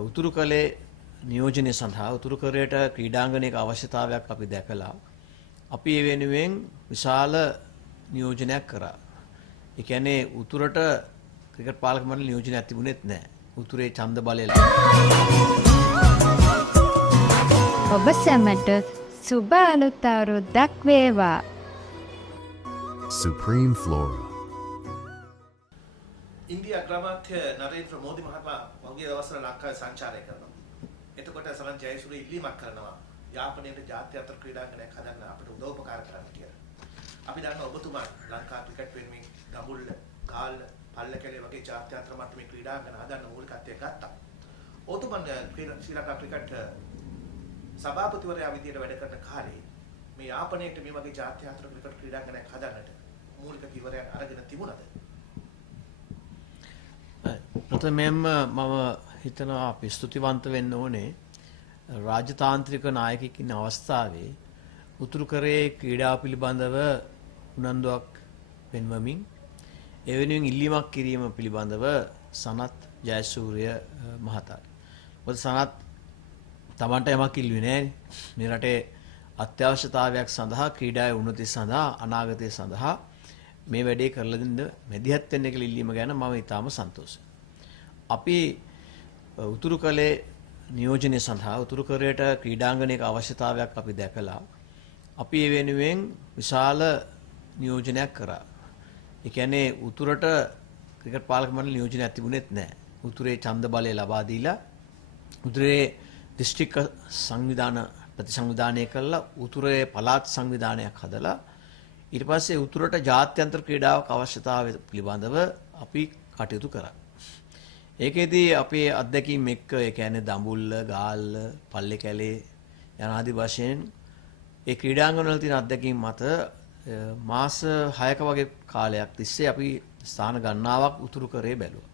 උතුරු කලේ නියෝජනය සඳහා උතුරු කරයට ක්‍රීඩාංගණයක අවශ්‍යතාවයක් අපි දැකලා අපි ඒ වෙනුවෙන් විශාල නියෝජනයක් කරා. ඒ කියන්නේ උතුරට ක්‍රිකට් පාලක මණ්ඩල නියෝජනයක් තිබුණෙත් නැහැ. උතුරේ ඡන්ද බලය ඔබ සැමට සුබ අලුත් අවුරුද්දක් වේවා. Supreme Flora. ඉන්දියා අග්‍රාමාත්‍ය නරේන්ද්‍ර මෝදි මහත්මයා වගේ දවස්වල ලංකාවේ සංචාරය කරනවා. එතකොට සමන් ජයසූරිය ඉල්ලීමක් කරනවා යාපනයේ ජාත්‍යන්තර ක්‍රීඩාංගණයක් හදන්න අපිට උදව්පකාර කරන්න කියලා. අපි දන්නවා ඔබතුමා ලංකා ක්‍රිකට් වෙනුවෙන් දඹුල්ල, ගාල්ල, පල්ලකැලේ වගේ ජාත්‍යන්තර මට්ටමේ ක්‍රීඩාංගණ හදන්න මූලිකත්වය ගත්තා. ඔබතුමන් ශ්‍රී ලංකා ක්‍රිකට් සභාපතිවරයා විදියට වැඩ කරන කාලේ මේ යාපනයේ මේ වගේ ජාත්‍යන්තර ක්‍රිකට් ක්‍රීඩාංගණයක් හදන්නට මූලික පියවරයක් අරගෙන තිබුණාද? ප්‍රථමයෙන්ම මම හිතනවා අපි ස්තුතිවන්ත වෙන්න ඕනේ රාජතාන්ත්‍රික නායකයෙක් ඉන්න අවස්ථාවේ උතුරු කරේ ක්‍රීඩා පිළිබඳව උනන්දුවක් පෙන්වමින් ඒ වෙනුවෙන් ඉල්ලීමක් කිරීම පිළිබඳව සනත් ජයසූරිය මහතා. මොකද සනත් තමන්ට යමක් ඉල්ලුවේ නෑනේ. මේ රටේ අත්‍යවශ්‍යතාවයක් සඳහා ක්‍රීඩාවේ උන්නතිය සඳහා අනාගතය සඳහා මේ වැඩේ කරලා දෙන්න මැදිහත් වෙන්න කියලා ඉල්ලීම ගැන මම ඉතාම සන්තෝෂයි. අපි උතුරු කලේ නියෝජනය සඳහා උතුරු කරයට ක්‍රීඩාංගණයක අවශ්‍යතාවයක් අපි දැකලා අපි ඒ වෙනුවෙන් විශාල නියෝජනයක් කරා. ඒ කියන්නේ උතුරට ක්‍රිකට් පාලක මණ්ඩල නියෝජනයක් තිබුණෙත් නැහැ. උතුරේ ඡන්ද බලය ලබා දීලා උතුරේ දිස්ත්‍රික්ක සංවිධාන ප්‍රතිසංවිධානය කළා උතුරේ පළාත් සංවිධානයක් හදලා ඊට පස්සේ උතුරට ජාත්‍යන්තර ක්‍රීඩාවක් අවශ්‍යතාවය පිළිබඳව අපි කටයුතු කරා. ඒකෙදී අපේ අත්දැකීම් එක්ක ඒ කියන්නේ දඹුල්ල, ගාල්ල, පල්ලේකැලේ යන ආදි වශයෙන් ඒ ක්‍රීඩාංගණවල තියෙන අත්දැකීම් මත මාස 6ක වගේ කාලයක් තිස්සේ අපි ස්ථාන ගණනාවක් උතුරු කරේ බැලුවා.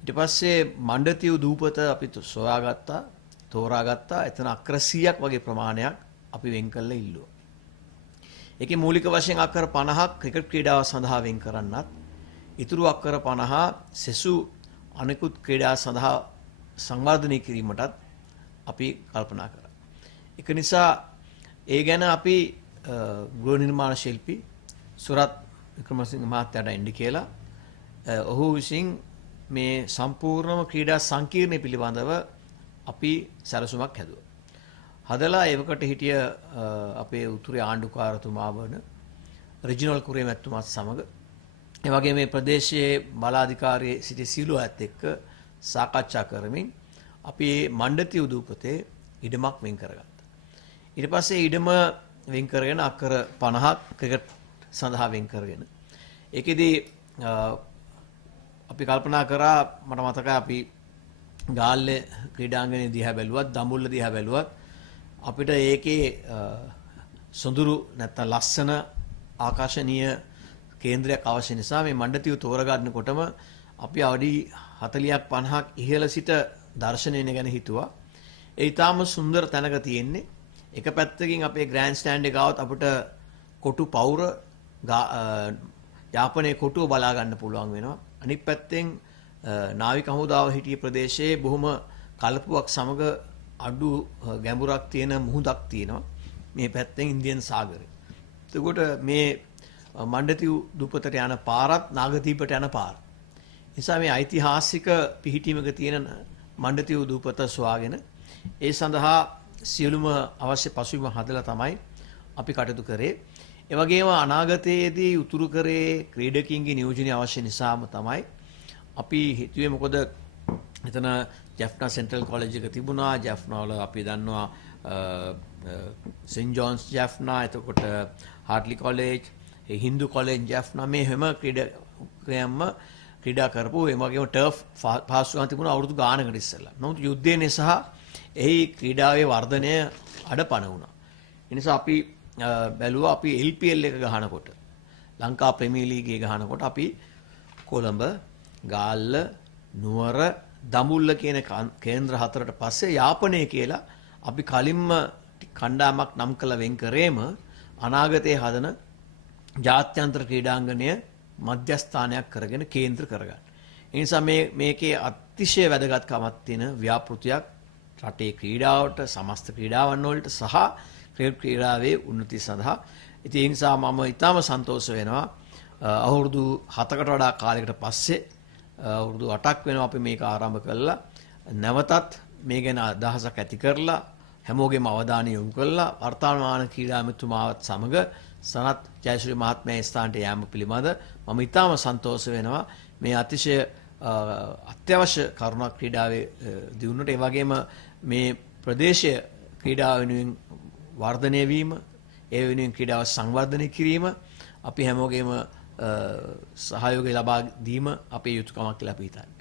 ඊට පස්සේ මණ්ඩතිව් දූපත අපි සොයාගත්තා, තෝරාගත්තා. එතන අක්කර 100ක් වගේ ප්‍රමාණයක් අපි වෙන් කළා ඉල්ලුවා. ඒකේ මූලික වශයෙන් අක්කර 50ක් ක්‍රිකට් ක්‍රීඩාව සඳහා වෙන් කරන්නත්, ඉතුරු අක්කර 50 සෙසු අනෙකුත් ක්‍රීඩා සඳහා සංවර්ධනය කිරීමටත් අපි කල්පනා කරා. ඒක නිසා ඒ ගැන අපි ගෘහ නිර්මාණ ශිල්පී සුරත් වික්‍රමසිංහ මහත්තයාට එන්න කියලා ඔහු විසින් මේ සම්පූර්ණම ක්‍රීඩා සංකීර්ණය පිළිබඳව අපි සැලසුමක් හැදුවා. හදලා ඒවකට හිටිය අපේ උතුරේ ආණ්ඩුකාරතුමා වන රිජිනල් කුරේ මැතිතුමාත් සමග ඒ වගේ මේ ප්‍රදේශයේ බලාධිකාරියේ සිටි සියලු අයත් එක්ක සාකච්ඡා කරමින් අපි මණ්ඩතිව් දූපතේ ඉඩමක් වෙන් කරගත්තා. ඊට පස්සේ ඉඩම වෙන් කරගෙන අක්කර 50ක් ක්‍රිකට් සඳහා වෙන් කරගෙන ඒකෙදී අපි කල්පනා කරා මට මතකයි අපි ගාල්ලේ ක්‍රීඩාංගණය දිහා බැලුවත් දඹුල්ල දිහා බැලුවත් අපිට ඒකේ සොඳුරු නැත්තම් ලස්සන ආකර්ශනීය කේන්ද්‍රයක් අවශ්‍ය නිසා මේ මණ්ඩතිව් තෝරගන්නකොටම අපි අවුරුදු 40ක් 50ක් ඉහළ සිට දර්ශනය ගැන හිතුවා. ඒ ඊටාම සුන්දර තැනක තියෙන්නේ. එක පැත්තකින් අපේ ග්‍රෑන්ඩ් ස්ටෑන්ඩ් එක આવත් අපිට කොටු පවුර යාපනයේ කොටුව බලා ගන්න පුළුවන් වෙනවා. අනිත් පැත්තෙන් නාවික හමුදාව හිටිය ප්‍රදේශයේ බොහොම කලපුවක් සමග අඩු ගැඹුරක් තියෙන මුහුදක් තියෙනවා. මේ පැත්තෙන් ඉන්දියන් සාගරය. එතකොට මේ මණ්ඩතිව් දූපතට යන පාරත් නාගදීපට යන පාර. නිසා මේ ඓතිහාසික පිහිටීමක තියෙන මණ්ඩතිව් දූපත සොයාගෙන ඒ සඳහා සියලුම අවශ්‍ය පසුබිම හදලා තමයි අපි කටයුතු කරේ. ඒ වගේම අනාගතයේදී උතුරු කරේ ක්‍රීඩකයන්ගේ නියෝජනය අවශ්‍ය නිසාම තමයි අපි හිතුවේ මොකද එතන ජැෆ්නා සෙන්ට්‍රල් කොලෙජ් එක තිබුණා. ජැෆ්නා වල අපි දන්නවා සෙන්ට් ජෝන්ස් ජැෆ්නා, එතකොට හාර්ට්ලි කොලෙජ්, හින්දු කොලෙජ් ජැෆ්නා මේ හැම ක්‍රීඩා කරපු ඒ වගේම ටර්ෆ් පාසුකම් තිබුණා අවුරුදු ගානකට ඉස්සෙල්ලා. නමුත් යුද්ධය නිසා එහි ක්‍රීඩාවේ වර්ධනය අඩපණ වුණා. ඒ නිසා අපි බැලුවා අපි LPL එක ගහනකොට ලංකා ප්‍රීමියර් ලීග් එක ගහනකොට අපි කොළඹ, ගාල්ල, නුවර, දඹුල්ල කියන කේන්ද්‍ර හතරට පස්සේ යාපනය කියලා අපි කලින්ම කණ්ඩායමක් නම් කළ වෙන් කරේම අනාගතයේ හදන ජාත්‍යන්තර ක්‍රීඩාංගණය මධ්‍යස්ථානයක් කරගෙන කේන්ද්‍ර කරගන්න. ඒ නිසා මේකේ අතිශය වැදගත්කමක් තියෙන ව්‍යාපෘතියක් රටේ ක්‍රීඩාවට සමස්ත ක්‍රීඩාවන් වලට සහ ක්‍රීඩාවේ උන්නතිය සඳහා. ඉතින් ඒ නිසා මම ඊටම සන්තෝෂ වෙනවා අවුරුදු 7කට වඩා කාලයකට පස්සේ අවුරුදු 8ක් වෙනවා අපි මේක ආරම්භ කළා. නැවතත් මේ ගැන අදහසක් ඇති කරලා හැමෝගෙම අවධානය යොමු කළා වර්තමාන ක්‍රීඩා මිතුමාවත් සමග සනත් ජයශ්‍රී මහත්මයා ස්ථානට යාම පිළිබඳ මම ඊටම සන්තෝෂ වෙනවා. මේ අතිශය අත්‍යවශ්‍ය කරුණක් ක්‍රීඩාවේ දියුණුවට. ඒ වගේම මේ ප්‍රදේශය ක්‍රීඩාව වෙනුවෙන් වර්ධනය වීම, ඒ වෙනුවෙන් ක්‍රීඩාව සංවර්ධනය කිරීම අපි හැමෝගෙම සහයෝගය ලබා දීම අපේ යුතුකමක් කියලා අපි හිතන්නේ.